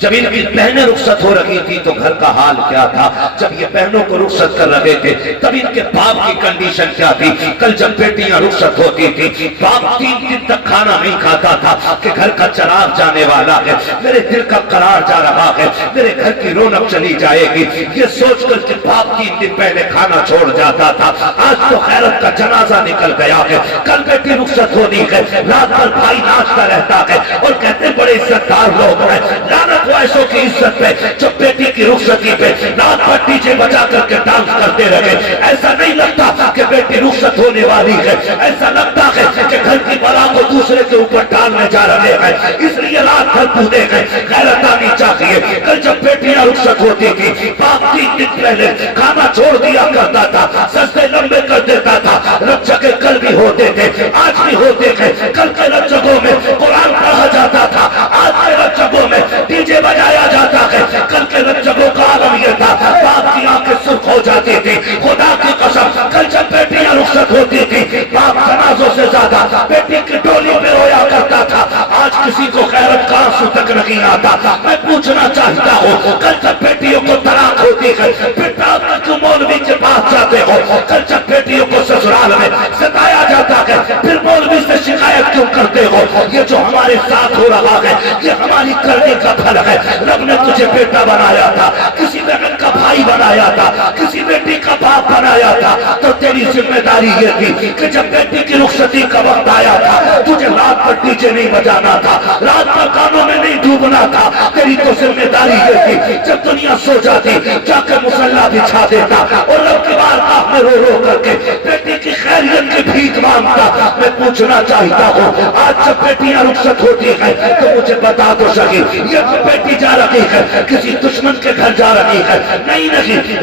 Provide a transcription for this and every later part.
جب ان کی بہنیں رخصت ہو رہی تھی تو گھر کا حال کیا تھا؟ جب یہ بہنوں کو رخصت کر رہے تھے تب ان کے باپ کی کنڈیشن کیا تھی؟ کل جب بیٹیاں رخصت ہوتی تھی باپ 3 دن تک کھانا نہیں کھاتا تھا کہ گھر کا چراغ جانے والا ہے، میرے دل کا قرار جا رہا ہے، میرے گھر کی رونق چلی جائے گی، یہ سوچ کر کہ باپ 3 دن پہلے کھانا چھوڑ جاتا تھا، آج تو خیرت کا جنازہ نکل گیا ہے، کل بیٹی رخصت ہونی ہے، رات بھر بھائی ناچتا رہتا ہے اور کہتے بڑے عزت دار لوگ ہیں، لعنت ایسوں کی عزت پہ جو بیٹی کی رخصتی پہ رات بھر ڈی جے بجا کر کے ڈانس کرتے رہے۔ ایسا نہیں لگتا کہ بیٹی رخصت ہونے والی ہے، ایسا لگتا ہے کہ گھر کی بلا کو دوسرے کے اوپر ڈالنے جا رہے ہیں، اس لیے رات بھر پوچھتے ہیں غیرت آنی چاہیے۔ کل جب بیٹیاں رخصت ہوتی تھی باپ 3 دن پہلے کھانا چھوڑ دیا کرتا تھا، سجدے لمبے کر دیتا تھا، رب جگہ کل بھی ہوتے تھے آج بھی ہوتے تھے، کل کے رب جگہوں میں قرآن پڑھا جاتا تھا، آج کے رب جگہوں میں ڈی جے بجایا جاتا ہے، کل کے رب جگہوں کا عالم یہ تھا، باپ کی آنکھیں سرخ ہو جاتی تھی، خدا کی قسم کل جب بیٹیاں رخصت ہوتی تھی باپ جنازوں سے زیادہ بیٹی کی ڈولی پہ رویا کرتا تھا، آج کسی کو خیرت کا آنسو تک نہیں آتا۔ میں پوچھنا چاہتا ہوں کل جب بیٹیوں کو طلاق ہوتی ہے پھر باپ کیوں مولوی کے پاس جاتے ہو؟ کل جب بیٹیوں کو سسرال میں ستایا جاتا ہے پھر مولوی سے شکایت کیوں کرتے ہو؟ یہ جو ہمارے ساتھ ہو رہا ہے یہ ہماری کرنے کا پھل ہے۔ رب نے تجھے بیٹا بنایا تھا، کسی بہن کا بھائی بنایا تھا، کسی بیٹی کا باپ بنایا تھا، تو تیری ذمہ داری یہ تھی کہ جب بیٹی کی رخصتی کا وقت آیا تھا تجھے رات پر ڈی جے نہیں بجانا تھا، رات پر گانوں میں نہیں ڈوبنا تھا، تیری تو ذمہ داری یہ تھی جب دنیا سو جاتی جا کے مصلی بچھا دیتا اور رب کی بارگاہ میں رو رو کر کے بیٹی کی خیریت کی بھیک مانگتا۔ میں پوچھنا چاہتا ہوں آج جب بیٹیاں رخصت ہوتی ہیں تو مجھے بتا دو صحیح یہ بیٹی جا رہی ہے کسی دشمن کے گھر جا رہی ہے؟ نہیں،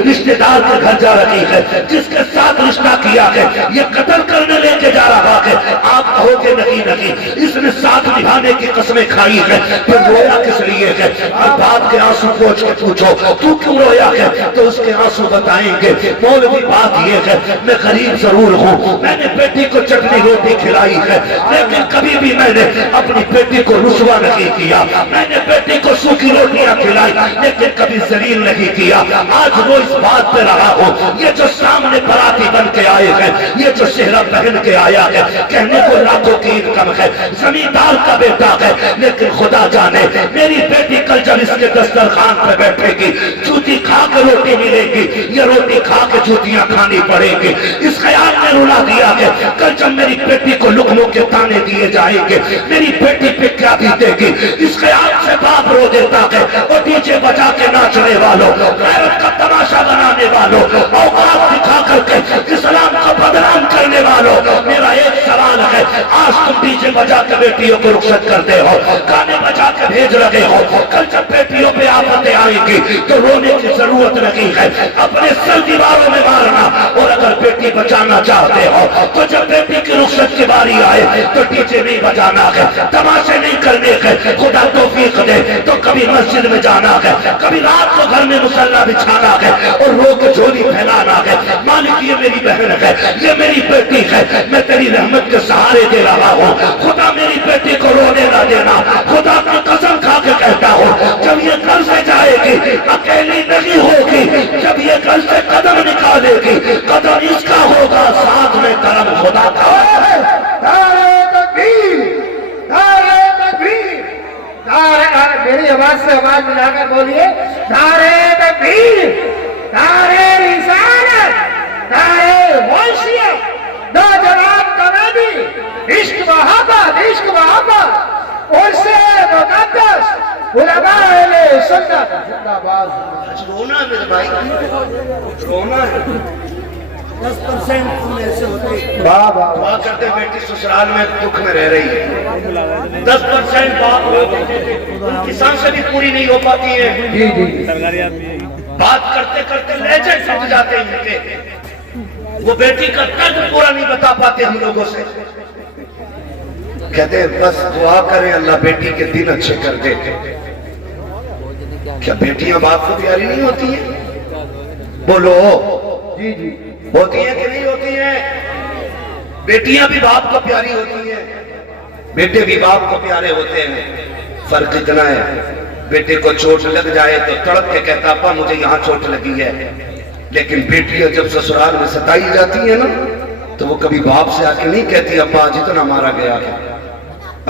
رشتہ دار کے گھر جا رہی ہے، جس کے ساتھ رشتہ کیا ہے یہ قتل کرنے لے کے جا رہا ہے۔ آپ کہو گے نہیں اس نے ساتھ نبھانے کی قسمیں کھائی ہے، پھر رویا کس لیے ہے؟ اور باپ کے آنسو پوچھ کے پوچھو تو کیوں رویا ہے تو اس کے آنسو بتائیں گے مولوی بات یہ ہے میں غریب ضرور ہوں، میں نے بیٹی کو چٹنی روٹی کھلائی ہے لیکن کبھی بھی میں نے اپنی بیٹی کو رسوا نہیں کیا، میں نے بیٹی کو سوکھی روٹیاں کھلائی لیکن کبھی ذلیل نہیں کیا۔ آج وہ اس بات پہ رہا ہو یہ جو سامنے براتی بن کے آئے ہیں، یہ جو چہرہ پہن کے آیا ہے، کہنے کو لاکھوں کی انکم ہے، زمیندار کا بیٹا ہے، لیکن خدا جانے میری بیٹی کل جب اس کے دسترخوان پہ بیٹھے گی جوتی کھا کے روٹی ملے گی، یہ روٹی کھا کے جوتیاں کھانی پڑے گی۔ اس خیال میں رلا دیا ہے کل جب میری بیٹی کو لقموں کے تانے دیے جائیں گے میری بیٹی پہ کیا بیتے گی، اس خیال سے باپ رو دیتا ہے۔ اور ڈی جے بجا کے ناچنے والوں، غیرت کا تماشا بنانے والوں، اوقات دکھا کر کے اسلام کو بدنام کرنے والوں، میرا ایک سوال ہے آج تم ڈی جے بجا کے بیٹیوں کو رخصت کرتے ہو، گانے بجا کے بھیج رہے ہو، کل جب بیٹیوں پہ آفتیں آئیں گی تو رونے کی ضرورت نہیں ہے، اپنے سر دیواروں میں مارنا۔ اور اگر بیٹی بچانا چاہتے ہو تو جب بیٹی کی رخصت کی باری آئے تو ڈی جے نہیں بجانا ہے، تماشے نہیں کرنے ہے، خدا توفیق دے تو کبھی مسجد میں جانا ہے، کبھی رات کو گھر میں مصلی بچھانا ہے اور رو کے جھولی پھیلانا ہے۔ مالک یہ میری بہن ہے، یہ میری بیٹی ہے، میں تیری رحمت کے سہارے دے رہا ہوں، خدا میری بیٹی کو رونے نہ دینا۔ خدا کی قسم کھا کے کہتا ہوں جب یہ گھر سے جائے گی اکیلی نہیں ہوگی، جب یہ گھر سے قدم نکالے گی قدم اس کا ہوگا ساتھ میں کرم خدا کا۔ میری آواز سے آواز ملا کر بولیے نعرے تکبیر، نعرے رسالت، نعرے معاشیت، نوجوان کمیٹی، عشق محبت، عشق محبت، عرصے مقدس، علماء اہل سنت زندہ باد۔ رونا ہے میرے بھائی، رونا ہے۔ 10% تم ایسے ہوتے دعا کرتے بیٹی سسرال میں دکھ میں رہ رہی ہے، 10% بات کی سانسیں بھی پوری نہیں ہو پاتی ہیں، بات کرتے کرتے لہجے ٹوٹ جاتے ہیں ان کے، وہ بیٹی کا درد پورا نہیں بتا پاتے ہم لوگوں سے، کہتے ہیں بس دعا کریں اللہ بیٹی کے دن اچھے کر دے۔ کیا بیٹیاں باپ کو پیاری نہیں ہوتی ہیں؟ بولو ہوتی ہیں کہ نہیں ہوتی ہیں؟ بیٹیاں بھی باپ کو پیاری ہوتی ہیں، بیٹے بھی باپ کو پیارے ہوتے ہیں، فرق اتنا ہے بیٹے کو چوٹ لگ جائے تو تڑپ کے کہتا ابا مجھے یہاں چوٹ لگی ہے، لیکن بیٹیاں جب سسرال میں ستائی جاتی ہیں نا تو وہ کبھی باپ سے آ کے نہیں کہتی ابا آج اتنا مارا گیا ہے،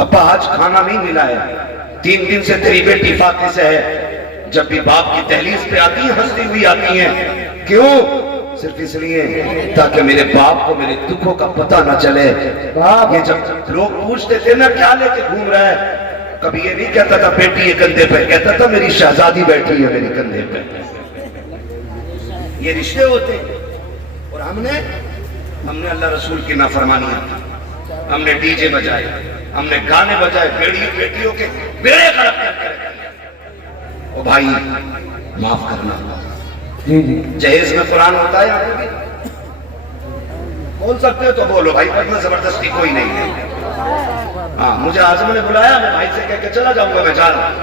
ابا آج کھانا نہیں ملا ہے، 3 دن سے تیری بیٹی فاتح سے ہے۔ جب بھی باپ کی دہلیز پہ آتی ہیں ہنستی ہوئی آتی ہیں، کیوں؟ صرف اس لیے تاکہ میرے باپ کو میرے دکھوں کا پتہ نہ چلے۔ یہ جب لوگ پوچھتے تھے نا کیا لے کے گھوم رہا ہے، کبھی یہ نہیں کہتا تھا بیٹی یہ کندھے پہ، کہتا تھا میری شہزادی بیٹھی ہے میری کندھے پہ۔ یہ رشتے ہوتے ہیں۔ اور ہم نے اللہ رسول کی نافرمانیاں کی، ہم نے ڈی جے بجائے، ہم نے گانے بجائے، بیٹیوں کے بیڑے غرق کر کے رکھے۔ او بھائی معاف کرنا، جہیز میں قرآن ہوتا ہے، آپ بھی بول سکتے ہو تو بولو بھائی، ورنہ زبردستی کوئی نہیں ہے۔ ہاں مجھے اعظم نے بلایا، میں بھائی سے کہہ کے چلا جاؤں گا، میں جا رہا ہوں،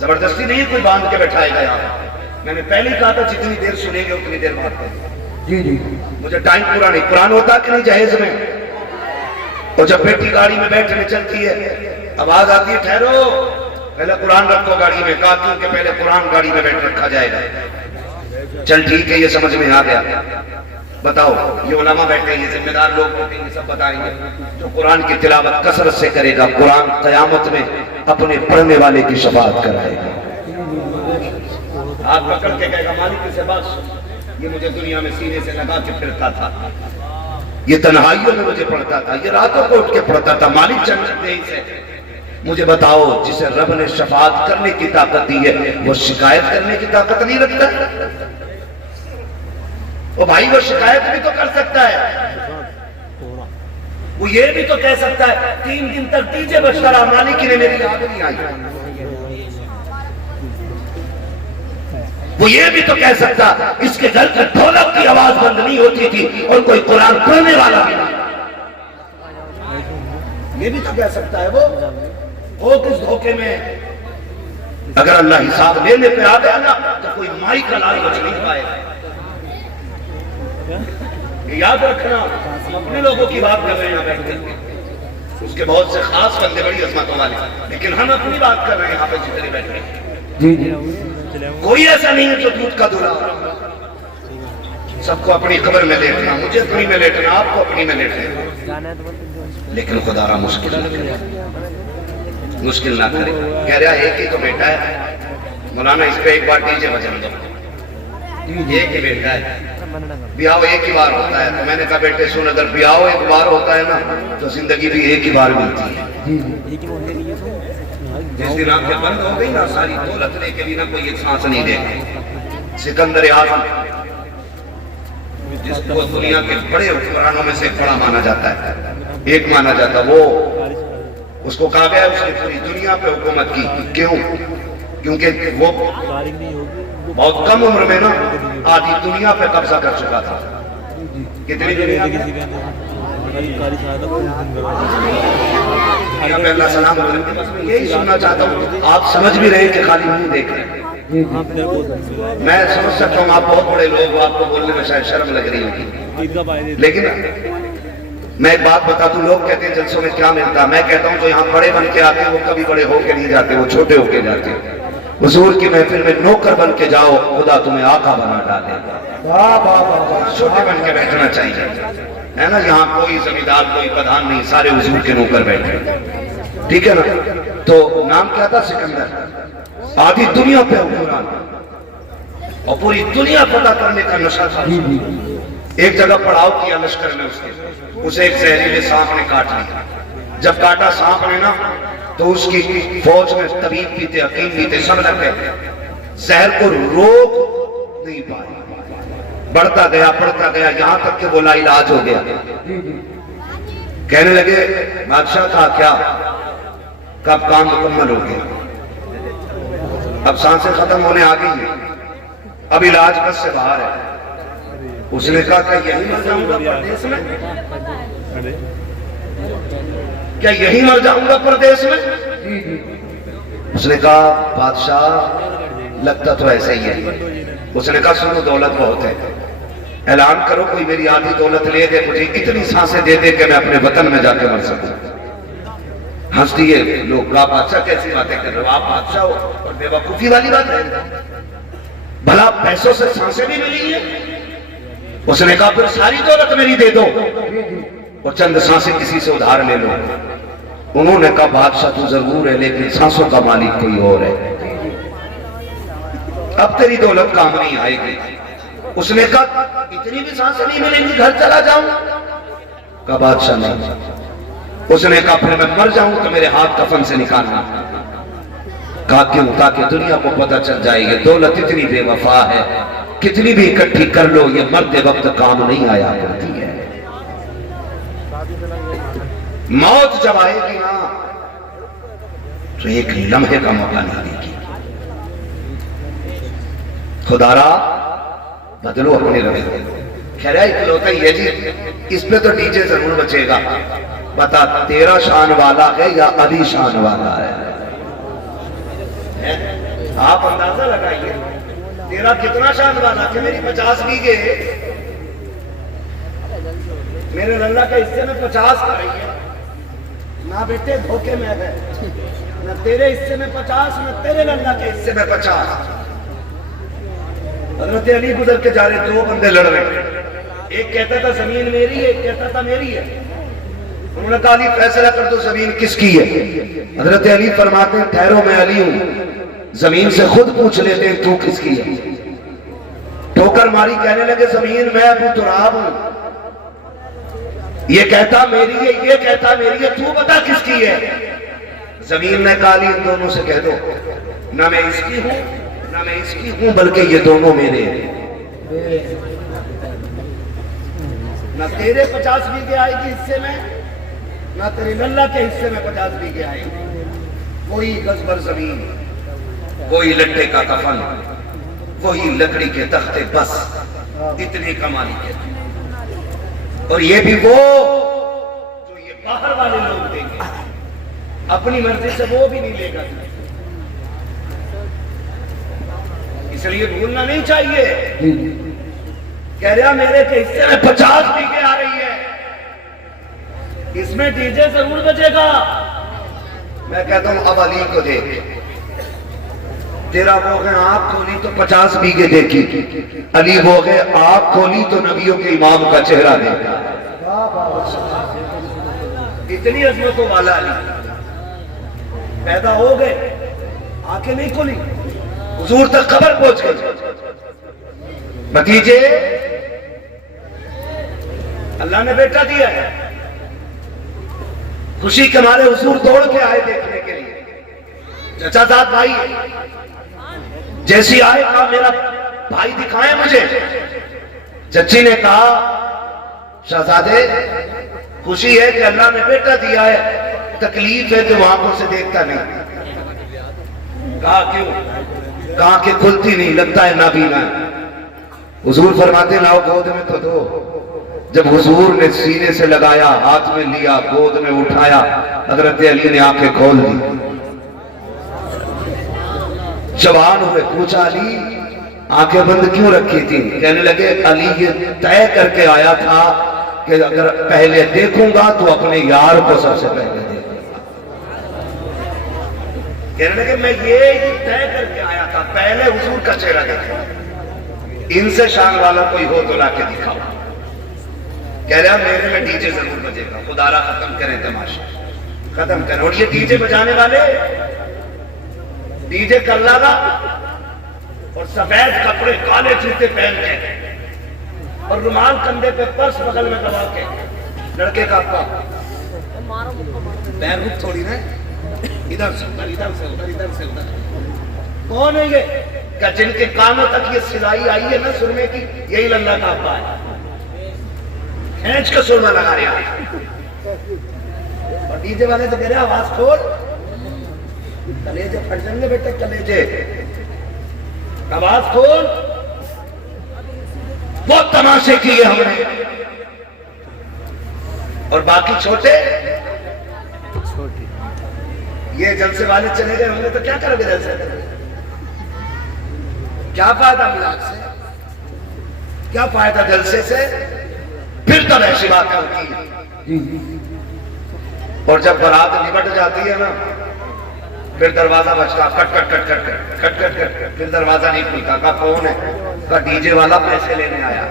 زبردستی نہیں کوئی باندھ کے بیٹھائے گا یہاں۔ میں نے پہلے ہی کہا تھا جتنی دیر سنیں گے اتنی دیر بات کریں گے۔ مجھے ٹائم پورا نہیں، قرآن ہوتا کہ نہیں جہیز میں؟ اور جب بیٹی گاڑی میں بیٹھنے چلتی ہے آواز آتی ہے ٹھہرو پہلے قرآن رکھو گاڑی میں، کہا کیونکہ پہلے قرآن گاڑی میں بیٹھ رکھا جائے گا۔ چل ٹھیک ہے یہ سمجھ میں آ گیا۔ بتاؤ یہ علماء بیٹھے ہیں، یہ ذمہ دار لوگ بیٹھے ہیں، یہ سب بتائیں گے۔ جو قرآن کی تلاوت کثرت سے کرے گا قرآن قیامت میں اپنے پڑھنے والے کی شفاعت کرائے گا۔ ہاتھ پکڑ کے کہے گا مالک سے بس، یہ مجھے دنیا میں سینے سے لگا کے پھرتا تھا، یہ تنہائیوں میں مجھے پڑھتا تھا، یہ راتوں کو اٹھ کے پڑھتا تھا، مالک جنت دے اسے۔ مجھے بتاؤ جسے رب نے شفاعت کرنے کی طاقت دی ہے وہ شکایت کرنے کی طاقت نہیں رکھتا؟ وہ بھائی وہ شکایت بھی تو کر سکتا ہے، وہ یہ بھی تو کہہ سکتا ہے 3 دن تک ڈی جے بجتا رہا، مالک نے میری یاد نہیں آئی۔ وہ یہ بھی تو کہہ سکتا اس کے گھر کے ڈھولک کی آواز بند نہیں ہوتی تھی اور کوئی قرآن پڑھنے والا بھی نہیں، یہ بھی تو کہہ سکتا ہے۔ وہ کس دھوکے میں؟ اگر اللہ حساب لینے پہ آ گیا نا تو کوئی مائی کا لال بچ نہیں پائے گا۔ یہ یاد رکھنا، ہم اپنے لوگوں کی بات کر رہے ہیں بیٹھ کے، اس کے بہت سے خاص بندے بڑی عظمتوں والے، لیکن ہم اپنی بات کر رہے ہیں یہاں پہ جتنے بیٹھ کے۔ کوئی ایسا نہیں ہے جو دودھ کا دھلا، سب کو اپنی قبر میں لیٹنا، مجھے اپنی میں لیٹنا، آپ کو اپنی میں لیٹنا، لیکن خدا را مشکل نہ کرے، مشکل نہ کرے۔ کہہ رہا ایک ہی تو بیٹا ہے مولانا، اس پہ ایک بار ڈی جے بجن دو، ایک ہی بیٹا ہے، بیاہ ایک ہی بار ہوتا ہے۔ تو میں نے کہا بیٹے سن، اگر بیاہ ایک بار ہوتا ہے نا تو زندگی بھی ایک ہی بار ملتی ہے۔ جس دن آنکھیں بند ہو گئی نا ساری دولت لے کے بھی نہ کوئی ایک سانس نہیں دے گا۔ سکندر اعظم جس کو دنیا کے بڑے حکمرانوں میں سے بڑا مانا جاتا ہے، ایک مانا جاتا، وہ اس کو کہا گیا اس نے پوری دنیا پہ حکومت کی، کیوں؟ کیونکہ وہ بہت کم عمر میں نا آدھی دنیا پہ قبضہ کر چکا تھا۔ کتنی دنیا پہ اللہ سلام علیکم، یہی سننا چاہتا ہوں، آپ سمجھ بھی رہے کہ خالی منہ دیکھ رہے ہیں۔ میں سمجھ سکتا ہوں آپ بہت بڑے لوگ ہو، آپ کو بولنے میں شاید شرم لگ رہی ہوگی، لیکن میں ایک بات بتا دوں، لوگ کہتے ہیں جلسوں میں کیا ملتا، میں کہتا ہوں جو یہاں بڑے بن کے آتے ہیں وہ کبھی بڑے ہو کے نہیں جاتے، وہ چھوٹے ہو کے جاتے ہیں۔ حضور کی محفل میں نوکر بن کے جاؤ، خدا تمہیں آقا بنا ڈالے گا۔ چھوٹے بن کے بیٹھنا چاہیے، ہے نا؟ یہاں کوئی زمیندار کوئی پردھان نہیں، سارے حضور کے نوکر بیٹھے، ٹھیک ہے نا؟ تو نام کیا تھا؟ سکندر، آدھی دنیا پہ حکمران اور پوری دنیا فتح کرنے کا نشہ تھا۔ ایک جگہ پڑاؤ کیا لشکر نے اس کے، اسے ایک زہریلے سانپ نے کاٹ لیا۔ جب کاٹا سانپ نے نا تو اس کی فوج میں طبیب بھی تھے، حکیم بھی تھے، سب لگ گئے، زہر کو روک نہیں پائے، بڑھتا گیا بڑھتا گیا یہاں تک کہ وہ لا علاج ہو گیا۔ کہنے لگے بادشاہ کہا کیا؟ کب کام مکمل ہو گیا، اب سانسیں ختم ہونے آ گئی ہیں، اب علاج بس سے باہر ہے۔ اس نے کہا کہ یہی مر جاؤں گا پردیس میں، کیا یہی مر جاؤں گا پردیس میں؟ اس نے کہا بادشاہ لگتا تو ایسا ہی ہے۔ اس نے کہا سنو دولت بہت ہے، اعلان کرو کوئی میری آدھی دولت لے دے، مجھے اتنی سانسیں دے دے کہ میں اپنے وطن میں جا کے مر سکوں۔ ہنس دیے لوگ، کہا بادشاہ کیسی باتیں کر رہے ہو آپ، بادشاہ ہو اور بے وقوفی والی بات ہے، بھلا پیسوں سے سانسیں بھی ملی ہیں؟ اس نے کہا پھر ساری دولت میری دے دو اور چند سانسیں کسی سے ادھار لے لو۔ انہوں نے کہا بادشاہ تو ضرور ہے لیکن سانسوں کا مالک کوئی اور ہے، اب تیری دولت کام نہیں آئے گی۔ اس نے کہا اتنی بھی سانسیں نہیں ملیں گی، گھر چلا جاؤں؟ کہا بادشاہ نہیں۔ اس نے کہا پھر میں مر جاؤں تو میرے ہاتھ کفن سے نکالنا۔ کہا کیوں؟ تاکہ دنیا کو پتہ چل جائے یہ دولت اتنی بے وفا ہے، کتنی بھی اکٹھی کر لو یہ مرتے وقت کام نہیں آیا کرتی ہے۔ موت جب آئے گی نا تو ایک لمحے کا موقع نہیں دے گی۔ خدا را بدلو اپنے رویے۔ کہہ رہا ہے اکلوتا ہی ہے جی، اس پہ تو ڈی جے ضرور بچے گا۔ بتا تیرا شان والا ہے یا علی شان والا ہے؟ آپ اندازہ لگائیے تیرا کتنا شان والا کہ میری 50 بیگھے میرے اللہ کے حصے میں 50 کا رہی ہے نہ بیٹے دھوکے میں ہے، نہ تیرے حصے میں 50 نہ تیرے اللہ کے حصے میں 50۔ حضرت علی گزر کے جا رہے، دو بندے لڑ رہے، ایک کہتا تھا زمین میری ہے، ایک کہتا تھا میری ہے۔ انہوں نے کہا علی فیصلہ کر دو زمین کس کی ہے؟ حضرت علی فرماتے ہیں ٹھہرو میں علی ہوں، زمین سے خود پوچھ لیتے ہیں تو کس کی ہے؟ ٹھوکر ماری، کہنے لگے زمین میں ابو تراب ہوں، یہ کہتا میری ہے یہ کہتا میری ہے، تو بتا کس کی ہے؟ زمین نے کہا علی ان دونوں سے کہہ دو نہ میں اس کی ہوں نہ میں اس کی ہوں بلکہ یہ دونوں میرے ہیں۔ نہ تیرے 50 بیگھے آئے گی حصے میں نہ تیرے للہ کے حصے میں 50 بیگھے آئے گی۔ وہی گز بھر زمین، وہی لٹے کا کفن، وہی لکڑی کے تختے، بس اتنے کمالی کے۔ اور یہ بھی وہ جو یہ باہر والے لوگ دیں گے، اپنی مرضی سے وہ بھی نہیں لے گا۔ اس لیے بھولنا نہیں چاہیے۔ کہہ رہا میرے کے حصے میں 50 بیگھے آ رہی ہے، اس میں ڈی جے ضرور بجے گا۔ میں کہتا ہوں اب علی کو دیکھ، تیرا وہ ہے آنکھ کھولی تو 50 بیگھے دیکھی، علی وہ ہے آنکھ کھولی تو نبیوں کے امام کا چہرہ دیکھا۔ اتنی عظمتوں والا علی پیدا ہو گئے، آنکھیں نہیں کھولی، حضور تک خبر پہنچ گئی۔ بھتیجے اللہ نے بیٹا دیا ہے، خوشی کے مارے حضور دوڑ کے آئے دیکھنے کے لیے، چچا زاد بھائی جیسی آئے کہا میرا بھائی دکھائیں مجھے۔ چچی نے کہا شہزادے خوشی ہے کہ اللہ نے بیٹا دیا ہے، تکلیف ہے کہ وہ آنکھوں سے دیکھتا نہیں۔ کہا کیوں؟ کہا کہ کھلتی نہیں، لگتا ہے نابینا۔ حضور فرماتے لاؤ گود میں تو دو۔ جب حضور نے سینے سے لگایا، ہاتھ میں لیا، گود میں اٹھایا، حضرت علی نے آنکھیں کھول دی۔ جوان ہوئے، پوچھا علی آنکھیں بند کیوں رکھی تھی؟ کہنے لگے علی یہ طے کر کے آیا تھا کہ اگر پہلے دیکھوں گا تو اپنے یار کو سب سے پہلے دیکھوں گا۔ کہنے لگے میں یہ طے کر کے آیا تھا پہلے حضور کا چہرہ دیکھوں، ان سے شان والا کوئی ہو تو لا کے دکھاؤ۔ کہہ رہا میرے میں ڈی جے ضرور بجے گا، خدا را ختم کریں تماشا، ختم کریں۔ اور یہ ڈی جے بجانے والے ڈی جے کر لاگا اور سفید کپڑے کالے جوتے پہن کے اور رومال کندھے پہ، پرس بغل میں دبا کے، لڑکے کا ابا پیر رک تھوڑی نا، ادھر سے ادھر، ادھر سے ادھر، ادھر سے ادھر۔ کون ہے یہ؟ کہ جن کے کانوں تک یہ سلائی آئی ہے نا سرمے کی، یہی اللہ کا ابا ہے، کھینچ کے سرما لگا رہا ہے۔ اور ڈی جے والے تو کہہ رہے آواز کھول، کلیجے پھٹ جائیں گے بیٹے، کلیجے، آواز کھول۔ بہت تماشے کیے ہم نے، اور باقی چھوٹے یہ جلسے والے چلے گئے ہوں گے تو کیا کرو گے جلسے؟ کیا فائدہ ملاق سے؟ کیا فائدہ جلسے سے؟ پھر تو ایسی باتیں ہوتی ہیں۔ اور جب بارات نمٹ جاتی ہے نا پھر دروازہ بجتا کٹ کٹ کٹ کٹ کٹ کٹ کٹ کٹ، پھر دروازہ نہیں کھلتا، کہا کون ہے؟ کہا ڈی جے والا پیسے لینے آیا۔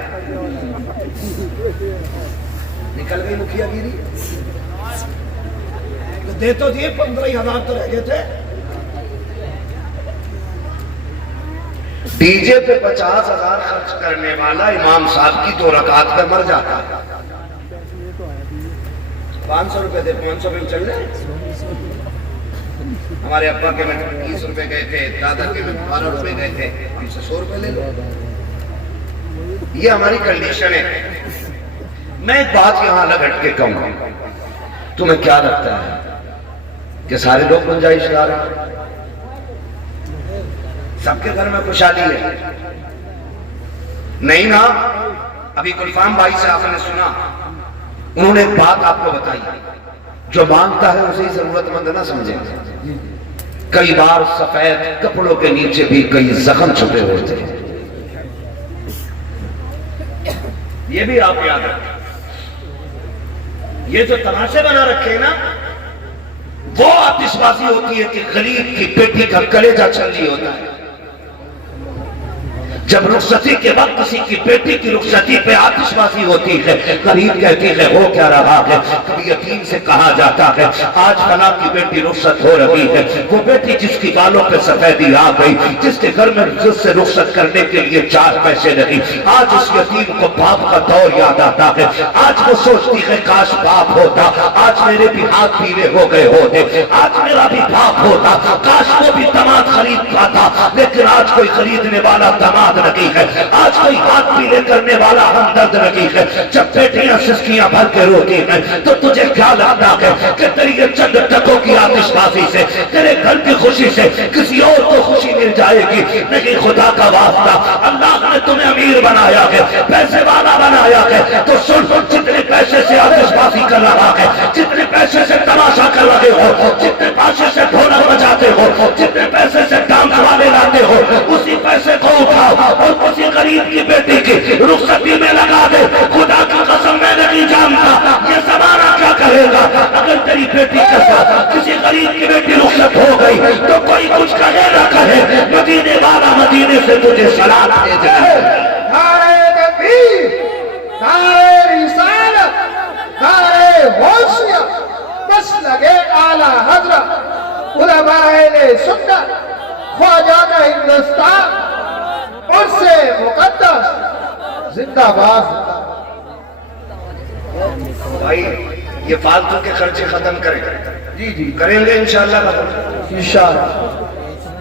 نکل گئی مکھیا گیری، دے تو دیے 15,000 تو رہ گئے تھے۔ ڈی جے پہ 50,000 خرچ کرنے والا امام صاحب کی 2 رکعت پہ مر جاتا۔ 500 روپے دے، 500 پہ چل رہے۔ ہمارے ابا کے میں 30 روپے گئے تھے، دادا کے میں 12 روپے گئے تھے، ہم سے 100 روپے لے لو۔ یہ ہماری کنڈیشن ہے۔ میں ایک بات یہاں الگ ہٹ کے کہوں، تمہیں کیا لگتا ہے کہ سارے لوگ گنجائش دار ہیں؟ سب کے گھر میں خوشحالی ہے؟ نہیں نا۔ ابھی گلفام بھائی سے آپ نے سنا، انہوں نے ایک بات آپ کو بتائی، جو مانگتا ہے اسے ضرورت مند نہ سمجھے۔ کئی بار سفید کپڑوں کے نیچے بھی کئی زخم چھپے ہوتے ہیں، یہ بھی آپ یاد رکھیں۔ یہ جو تماشے بنا رکھے ہیں نا، وہ آتش بازی ہوتی ہے کہ غریب کی بیٹی کا کلیجہ چھلنی ہوتا ہے۔ جب رخصتی کے وقت کسی کی بیٹی کی رخصتی پہ آتش بازی ہوتی ہے، غریب کہتی ہے ہو کیا رہا ہے؟ کبھی یتیم سے کہا جاتا ہے آج فلاں کی بیٹی رخصت ہو رہی ہے، وہ بیٹی جس کی بالوں پہ سفیدی آ گئی، جس کے گھر میں جس سے رخصت کرنے کے لیے 4 پیسے نہیں، آج اس یتیم کو باپ کا دور یاد آتا ہے۔ آج وہ سوچتی ہے کاش باپ ہوتا، آج میرے بھی ہاتھ پیلے ہو گئے ہوتے، آج میرا بھی باپ ہوتا، کاش وہ بھی داماد خرید پاتا، لیکن آج کوئی خریدنے والا داماد نہیں ہے، آج کوئی ہاتھ پیلے کرنے والا ہمدرد نہیں ہے۔ جب بیٹیاں سسکیاں بھر کے روتی ہیں تو تجھے کیا لگتا ہے کہ تیری یہ چند ٹکوں کی آتش بازی سے، تیرے گھر کی خوشی سے کسی اور کو خوشی مل جائے گی؟ نہیں، خدا کا واسطہ، اللہ نے تمہیں امیر بنایا ہے، پیسے والا بنایا ہے، تو سن، جتنے پیسے سے آتش بازی کر رہا ہے، جتنے پیسے سے تماشا کر رہے ہو، جتنے پیسے سے ڈھولک بجاتے ہو، جتنے پیسے سے ڈانس والے لاتے ہو، اسی پیسے کو اٹھاؤ اور کسی غریب کی بیٹی کی رخصتی میں لگا دے۔ خدا کی قسم میں نہیں جانتا یہ زمانہ کیا کہے گا اگر تیری بیٹی کے ساتھ کسی غریب کی بیٹی رخصت ہو گئی تو کوئی کچھ کہے نہ کہے، مدینے والا مدینے سے تجھے سلام بھیجے۔ نعرہ تکبیر، نعرہ رسالت، نعرہ غوثیہ، مسلک اعلی حضرت علماء اہل سنت خواجہ ہندوستان اور سے مقدس زندہ باد۔ بھائی یہ فالتو کے خرچے ختم کریں، جی جی کریں گے انشاءاللہ ختم، انشاءاللہ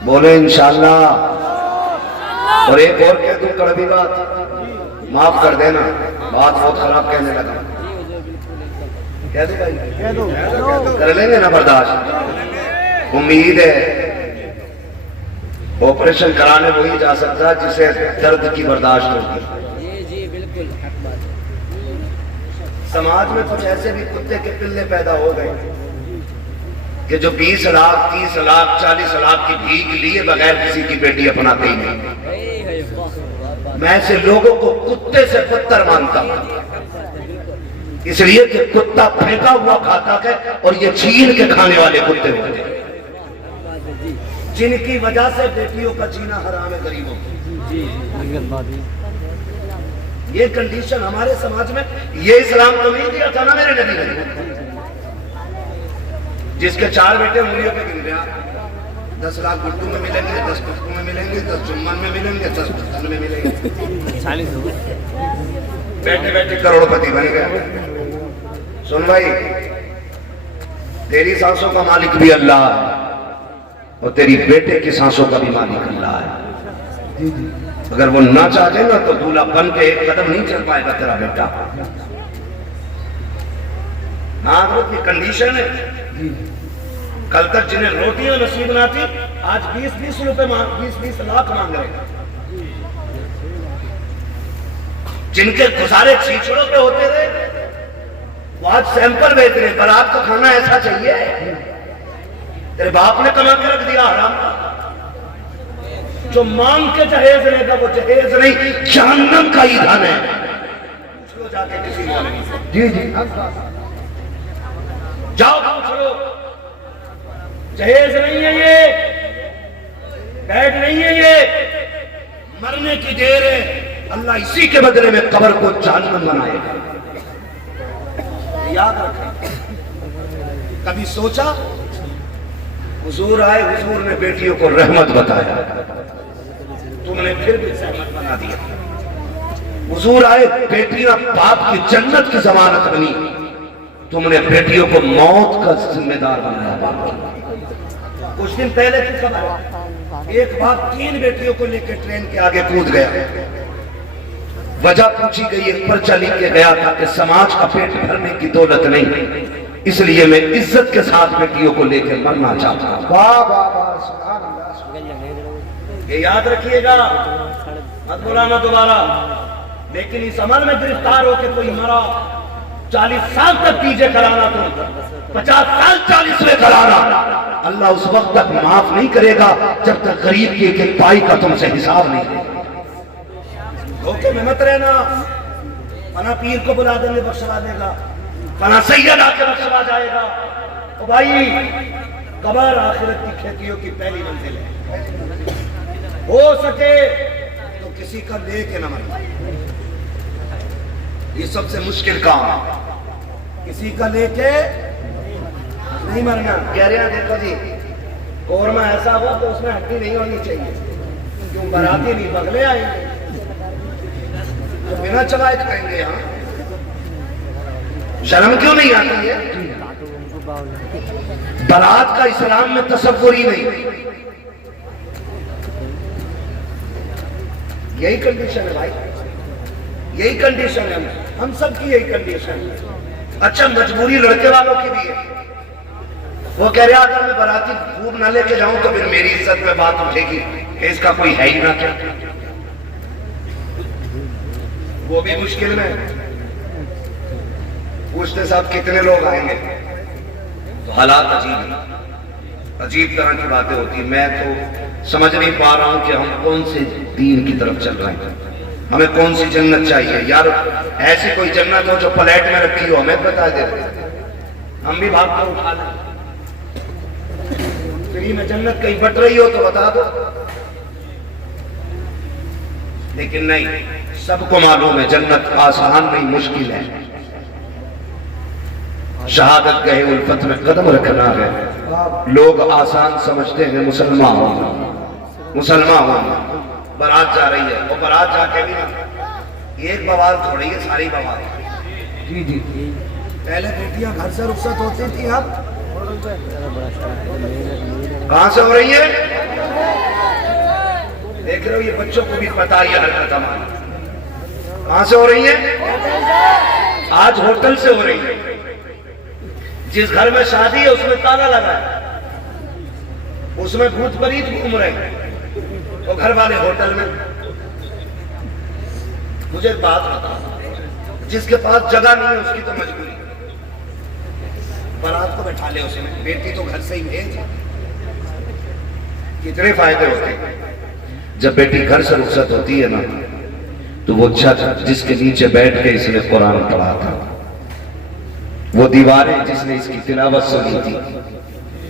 بولے انشاءاللہ۔ اور ایک اور کہہ دوں کڑوی بات، معاف کر دینا، بات بہت خراب کہنے لگا، کہہ دوں بھائی، کر لیں گے نا برداشت؟ امید ہے آپریشن کرانے وہی جا سکتا ہے جسے درد کی برداشت ہوگی۔ سماج میں کچھ ایسے بھی کتے کے پلے پیدا ہو گئے کہ جو 20 لاکھ 30 لاکھ 40 لاکھ کی بھیک لیے بغیر کسی کی بیٹی اپناتے ہی نہیں۔ میں ایسے لوگوں کو کتے سے بدتر مانتا ہوں، اس لیے کہ کتا پھینکا ہوا کھاتا ہے اور یہ چھین کے کھانے والے کتے ہوتے ہیں، جن کی وجہ سے بیٹیوں کا جینا حرام ہے غریبوں کی۔ یہ کنڈیشن ہمارے سماج میں، یہ اسلام تو نہیں دیا تھا نا میرے نبی نے، جس کے 4 بیٹے انگلیوں پہ گن گیا، 10 لاکھ گٹو میں ملیں گے، 10 پٹکو میں ملیں گے، 10 چمن میں ملیں گے، 10 پتن میں ملیں گے، بیٹھے بیٹھے کروڑ پتی بن گئے۔ سن بھائی، تیری سانسوں کا مالک بھی اللہ ہے اور تیری بیٹے کی سانسوں کا بھی مالک اللہ ہے۔ اگر وہ نہ چاہتے نا تو دولہا بن کے ایک قدم نہیں چل پائے گا تیرا بیٹا۔ حضرت کی کنڈیشن ہے، کل تک جنہیں روٹیاں نصیب نہ تھی آج 20-20 روپے 20-20 لاکھ مانگ رہے ہیں، جن کے گزارے چھیچڑوں پہ ہوتے رہے وہ آج سیمپل بیچ رہے ہیں، برات کو کھانا ایسا چاہیے، تیرے باپ نے کما کے رکھ دیا حرام کا، جو مانگ کے جہیز رہے گا وہ جہیز نہیں جہنم کا ایندھن ہے۔ پوچھ لو جا کے کسی مولوی سے، جی جی جاؤ پوچھ جہیز نہیں ہے یہ، بیٹھ نہیں ہے یہ، مرنے کی دیر ہے۔ اللہ اسی کے بدلے میں قبر کو جہنم بنائے گا، یاد رکھیں۔ کبھی سوچا؟ حضور آئے، حضور نے بیٹیوں کو رحمت بتایا، تم نے پھر بھی زحمت بنا دیا۔ حضور آئے، بیٹیاں باپ کی جنت کی ضمانت بنی، تم نے بیٹیوں کو موت کا ذمہ دار بنایا باپ کی۔ کچھ دن پہلے کی خبر، ایک باپ 3 بیٹیوں کو لے کے ٹرین کے آگے کود گیا، وجہ پوچھی گئی، ایک پرچہ لکھ کے گیا تھا کہ سماج کا پیٹ بھرنے کی دولت نہیں، اس لیے میں عزت کے ساتھ بیٹیوں کو لے کے مرنا چاہتا ہوں۔ واہ واہ واہ، سبحان اللہ سبحان اللہ۔ یہ یاد رکھیے گا، مت بولانا دوبارہ۔ لیکن اس عمل میں گرفتار ہو کے کوئی مرا، 40 سال تک دیجے کرانا، تم 50 سال 40ویں کرانا، اللہ اس وقت تک معاف نہیں کرے گا جب تک غریب کی ایک ایک پائی کا تم سے حساب نہیں دے گا۔ دھوکے میں مت رہنا، فنا پیر کو بلا دیں گے بخشوا دے گا، فنا سید آ کے بخشوا جائے گا۔ تو بھائی، قبر آخرت کی کھیتیوں کی پہلی منزل ہے، ہو سکے تو کسی کا لے کے نہ مرنا، یہ سب سے مشکل کام ہے، کسی کا لے کے نہیں مرنا۔ کہہ رہے ہیں دیکھو جی، قورمہ ایسا ہوا تو اس میں ہڈی نہیں ہونی چاہیے، کیوں باراتی نہیں بغلے آئیں گے، تو بنا چلائے کھائیں گے۔ یہاں شرم کیوں نہیں آتی ہے؟ برات کا اسلام میں تصور ہی نہیں۔ یہی کنڈیشن ہے بھائی، یہی کنڈیشن ہے، ہم سب کی یہی کنڈیشن ہے۔ اچھا، مجبوری لڑکے والوں کی بھی ہے، وہ کہہ رہا اگر میں باراتی خوب نہ لے کے جاؤں تو پھر میری عزت میں بات اٹھے گی کہ اس کا کوئی ہے ہی نہ کیا، وہ بھی مشکل میں۔ پوچھتے صاحب کتنے لوگ آئیں گے، تو حالات عجیب طرح کی باتیں ہوتی ہیں۔ میں تو سمجھ نہیں پا رہا ہوں کہ ہم کون سے دین کی طرف چل رہے ہیں، ہمیں کون سی جنت چاہیے۔ یار ایسی کوئی جنت ہو جو پلیٹ میں رکھی ہو، ہمیں بتا دے، ہم بھی بھاگ کر اٹھا لیں۔ فری میں جنت کہیں بٹ رہی ہو تو بتا دو، لیکن نہیں، سب کو معلوم ہے جنت آسان نہیں، مشکل ہے۔ شہادت گہے الفت میں قدم رکھنا ہے، لوگ آسان سمجھتے ہیں مسلمان ہونا، مسلمان ہونا۔ برات جا رہی ہے، وہ برات جا کے بھی ایک بوال تھوڑی ہے، ساری بوال۔ جی جی، پہلے بیٹیاں گھر سے رخصت ہوتی تھی، اب کہاں سے ہو رہی ہے؟ دیکھ رہے ہو، یہ بچوں کو بھی پتا ہے حرکت ہماری کہاں سے ہو رہی ہے؟ آج ہوٹل سے ہو رہی ہے۔ جس گھر میں شادی ہے اس میں تالا لگا ہے، اس میں بھوت پریت گھوم رہے ہیں، وہ گھر والے ہوٹل میں۔ مجھے بات بتا، جس کے پاس جگہ نہیں ہے اس کی تو مجبوری، برات کو بیٹھا لے اس میں، بیٹی تو گھر سے ہی بھیج۔ کتنے فائدے ہوتے ہیں جب بیٹی گھر سے رخصت ہوتی ہے نا، تو وہ چھت جس کے نیچے بیٹھ کے اس نے قرآن پڑھا تھا، وہ دیواریں جس نے اس کی تلاوت سنی تھی،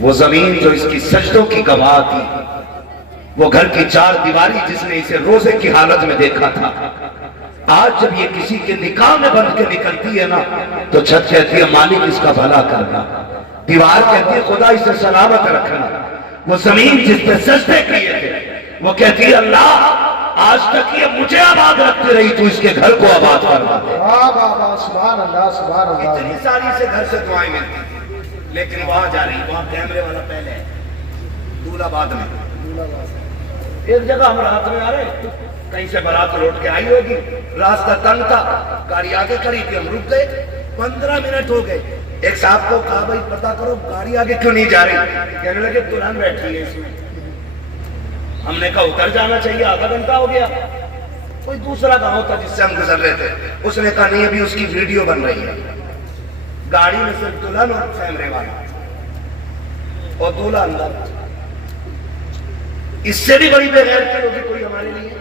وہ زمین جو اس کی سجدوں کی گواہ تھی، وہ گھر کی 4 دیواری جس نے اسے روزے کی حالت میں دیکھا تھا، آج جب یہ کسی کے نکاح میں بن کے نکلتی ہے نا، تو چھت کہتی ہے مالک اس کا بھلا کرنا، دیوار کہتی ہے خدا اسے سلامت رکھنا، وہ زمین جس پہ سجدے کیے تھے وہ کہتی ہے اللہ آج تک یہ مجھے آباد رکھتے رہی، تو اس کے گھر کو آباد کروا دے۔ واہ واہ واہ، سبحان اللہ سبحان اللہ۔ اتنی ساری سے گھر سے دعائیں ملتی تھی، لیکن وہاں جا رہی، وہاں کیمرے والا پہلے ہے، دولہا بعد میں۔ ایک جگہ ہم رات میں آ رہے، کہیں سے برات لوٹ کے آئی ہوگی، راستہ تنگ تھا، گاڑی آگے کھڑی تھی، ہم رک گئے، 15 منٹ ہو گئے۔ ایک صاحب کو کہا بھائی پتا کرو گاڑی آگے کیوں نہیں جا رہی، کہنے لگے دلہن بیٹھی ہے اس میں۔ ہم نے کہا اتر جانا چاہیے، آدھا گھنٹہ ہو گیا۔ کوئی دوسرا گاؤں تھا جس سے ہم گزر رہے تھے، اس نے کہا نہیں ابھی اس کی ویڈیو بن رہی ہے، گاڑی میں صرف دلہن اور کیمرے والا اور دولہا اندر۔ اس سے بھی بڑی بے غیرتی ہوگی کوئی ہمارے لیے؟